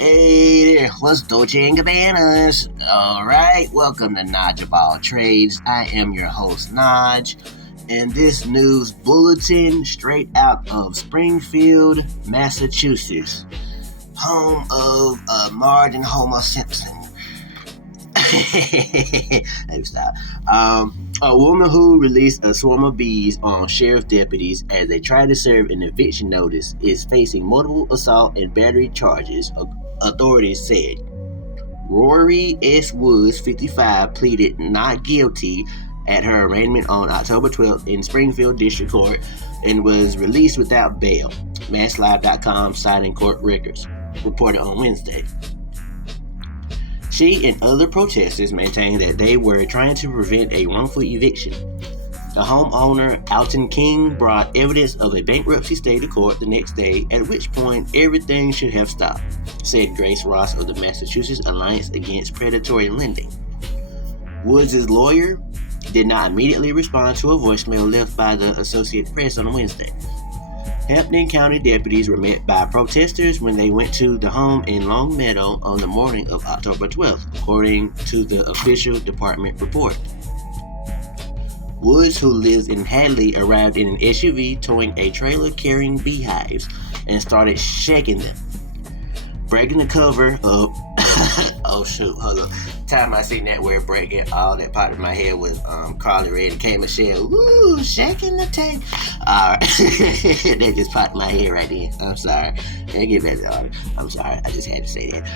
Hey there, what's Dolce and Gabbana's? Alright, welcome to Naj of All Trades. I am your host, Naj, and this news bulletin straight out of Springfield, Massachusetts, home of Marge and Homer Simpson. Let me stop. A woman who released a swarm of bees on sheriff deputies as they try to serve an eviction notice is facing multiple assault and battery charges, authorities said. Rory S. Woods, 55, pleaded not guilty at her arraignment on October 12th in Springfield District Court and was released without bail, MassLive.com citing court records, reported on Wednesday. She and other protesters maintained that they were trying to prevent a wrongful eviction. The homeowner, Alton King, brought evidence of a bankruptcy stay to court the next day, at which point everything should have stopped, said Grace Ross of the Massachusetts Alliance Against Predatory Lending. Woods' lawyer did not immediately respond to a voicemail left by the Associated Press on Wednesday. Hampden County deputies were met by protesters when they went to the home in Long Meadow on the morning of October 12th, according to the official department report. Woods, who lives in Hadley, arrived in an SUV towing a trailer carrying beehives and started shaking them, breaking the cover of oh shoot, hold up. Time I seen that word breaking, all that part of my head was Carly Rae and K. Michelle. Woo, shaking the tape. Alright. That just popped in my head right there. I'm sorry. I get better. I'm sorry. I just had to say that.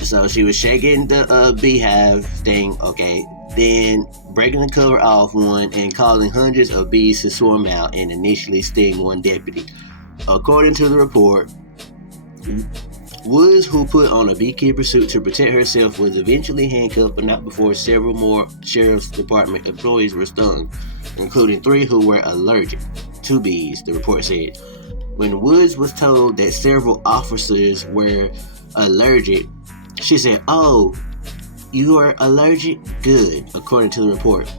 So she was shaking the beehive thing, okay, then breaking the cover off one and causing hundreds of bees to swarm out and initially sting one deputy. According to the report, Woods, who put on a beekeeper suit to protect herself, was eventually handcuffed, but not before several more sheriff's department employees were stung, including 3 who were allergic to bees, the report said. When Woods was told that several officers were allergic, she said, "Oh, you are allergic? Good," according to the report.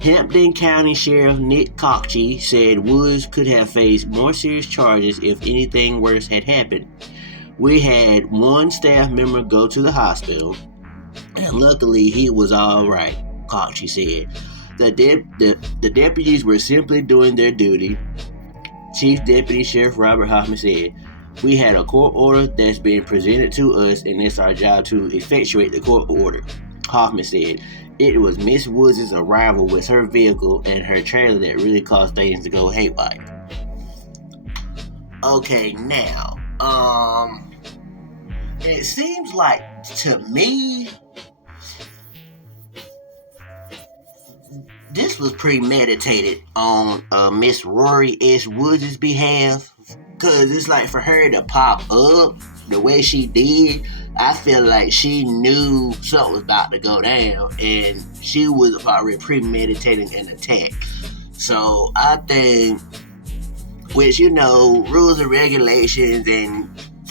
Hampden County Sheriff Nick Cockchey said Woods could have faced more serious charges if anything worse had happened. "We had one staff member go to the hospital, and luckily he was all right," Cockchey said. The deputies were simply doing their duty, Chief Deputy Sheriff Robert Hoffman said. "We had a court order that's been presented to us, and it's our job to effectuate the court order," Hoffman said. "It was Miss Woods' arrival with her vehicle and her trailer that really caused things to go haywire." Okay, now, it seems like, to me, this was premeditated on Miss Rory S. Woods' behalf. Because it's like, for her to pop up the way she did, I feel like she knew something was about to go down, and she was already premeditating an attack. So I think, which, rules and regulations and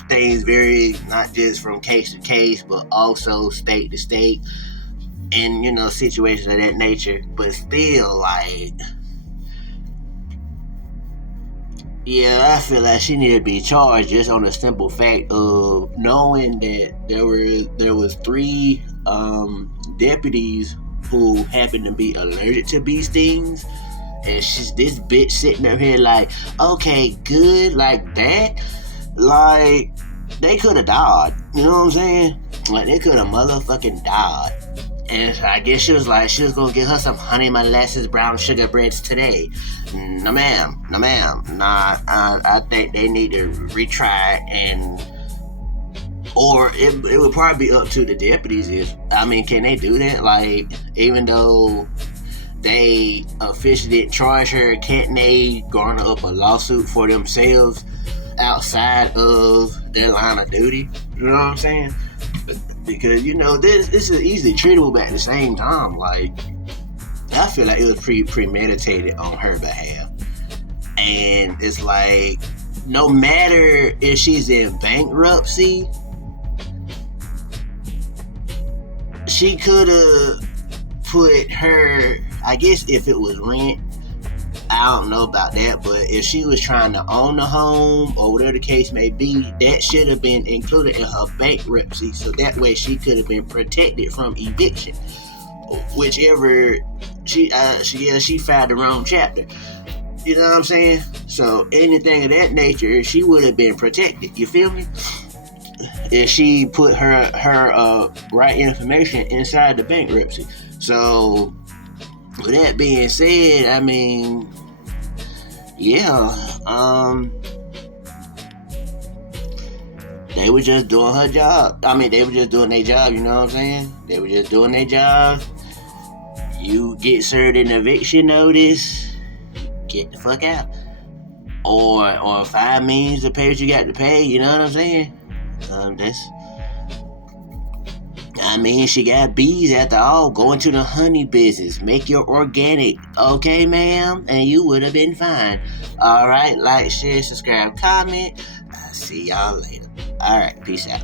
things vary not just from case to case, but also state to state, and, situations of that nature. But still, like, yeah, I feel like she needed to be charged just on the simple fact of knowing that there was 3 deputies who happened to be allergic to bee stings, and she's this bitch sitting up here like, okay, good, like that. Like, they could have died. You know what I'm saying? Like, they could have motherfucking died. And I guess she was gonna get her some honey molasses brown sugar breads today. No ma'am. Nah, I think they need to retry, or it would probably be up to the deputies can they do that? Like, even though they officially didn't charge her, can't they garner up a lawsuit for themselves outside of their line of duty? You know what I'm saying? Because, this is easily treatable, but at the same time, like, I feel like it was premeditated on her behalf. And it's like, no matter if she's in bankruptcy, she could have put her, I guess if it was rent, I don't know about that, but if she was trying to own the home or whatever the case may be, that should have been included in her bankruptcy, so that way she could have been protected from eviction. Whichever she filed the wrong chapter. You know what I'm saying? So anything of that nature, she would have been protected. You feel me? If she put her right information inside the bankruptcy. So with that being said, I mean, yeah, they were just doing her job. I mean, they were just doing their job. You know what I'm saying? They were just doing their job. You get served an eviction notice, get the fuck out, or find means to pay what you got to pay. You know what I'm saying? I mean, she got bees after all. Go into the honey business. Make your organic. Okay, ma'am? And you would have been fine. All right, like, share, subscribe, comment. I'll see y'all later. All right, peace out.